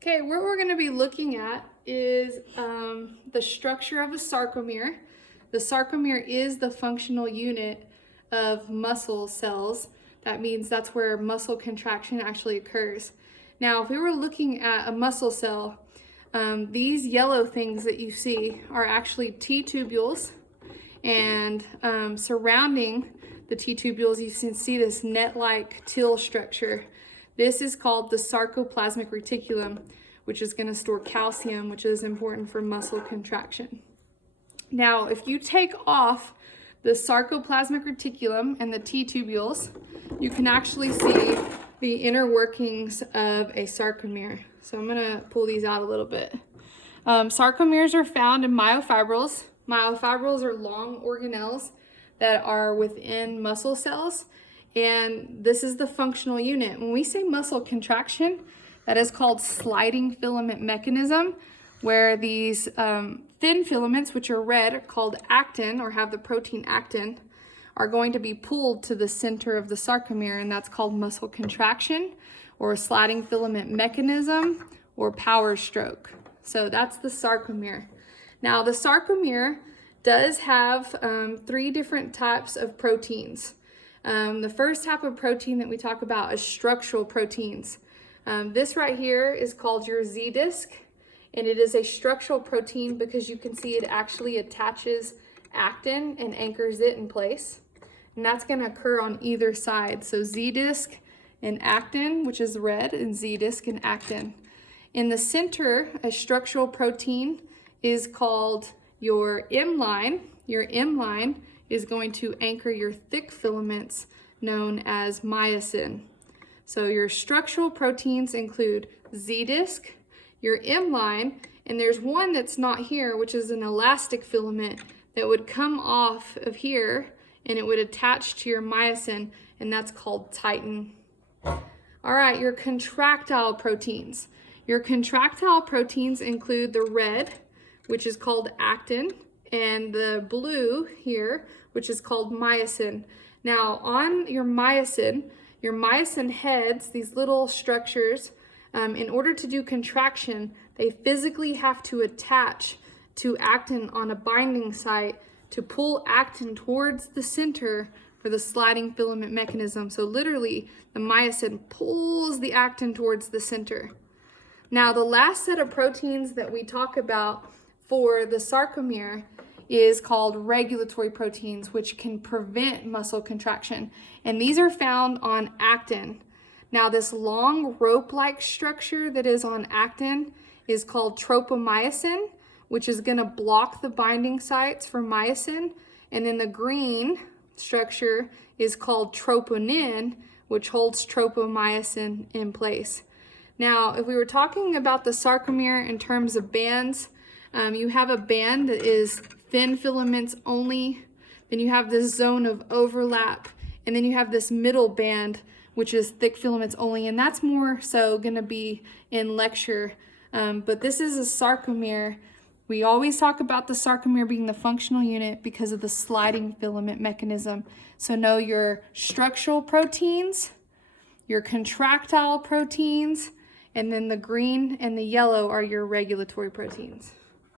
Okay, what we're going to be looking at is the structure of a sarcomere. The sarcomere is the functional unit of muscle cells. That means that's where muscle contraction actually occurs. Now, if we were looking at a muscle cell, these yellow things that you see are actually T-tubules, and surrounding the T-tubules you can see this net-like till structure. This is called the sarcoplasmic reticulum, which is going to store calcium, which is important for muscle contraction. Now, if you take off the sarcoplasmic reticulum and the T-tubules, you can actually see the inner workings of a sarcomere. So I'm going to pull these out a little bit. Sarcomeres are found in myofibrils. Myofibrils are long organelles that are within muscle cells, and this is the functional unit. When we say muscle contraction, that is called sliding filament mechanism, where these thin filaments, which are red, are called actin, or have the protein actin, are going to be pulled to the center of the sarcomere, and that's called muscle contraction, or sliding filament mechanism, or power stroke. So that's the sarcomere. Now, the sarcomere does have 3 different types of proteins. The first type of protein that we talk about is structural proteins. This right here is called your Z-disc, and it is a structural protein because you can see it actually attaches actin and anchors it in place. And that's going to occur on either side. So Z-disc and actin, which is red, and Z-disc and actin. In the center, a structural protein is called your M line. Your M line is going to anchor your thick filaments known as myosin. So your structural proteins include Z-disc, your M line, and there's one that's not here, which is an elastic filament that would come off of here and it would attach to your myosin, and that's called titin. All right, your contractile proteins. Your contractile proteins include the red, which is called actin, and the blue here, which is called myosin. Now, on your myosin heads, these little structures, in order to do contraction, they physically have to attach to actin on a binding site to pull actin towards the center for the sliding filament mechanism. So literally, the myosin pulls the actin towards the center. Now, the last set of proteins that we talk about for the sarcomere is called regulatory proteins, which can prevent muscle contraction. And these are found on actin. Now, this long rope-like structure that is on actin is called tropomyosin, which is going to block the binding sites for myosin. And then the green structure is called troponin, which holds tropomyosin in place. Now, if we were talking about the sarcomere in terms of bands, you have a band that is thin filaments only, then you have this zone of overlap, and then you have this middle band, which is thick filaments only, and that's more so going to be in lecture. But this is a sarcomere. We always talk about the sarcomere being the functional unit because of the sliding filament mechanism. So know your structural proteins, your contractile proteins, and then the green and the yellow are your regulatory proteins.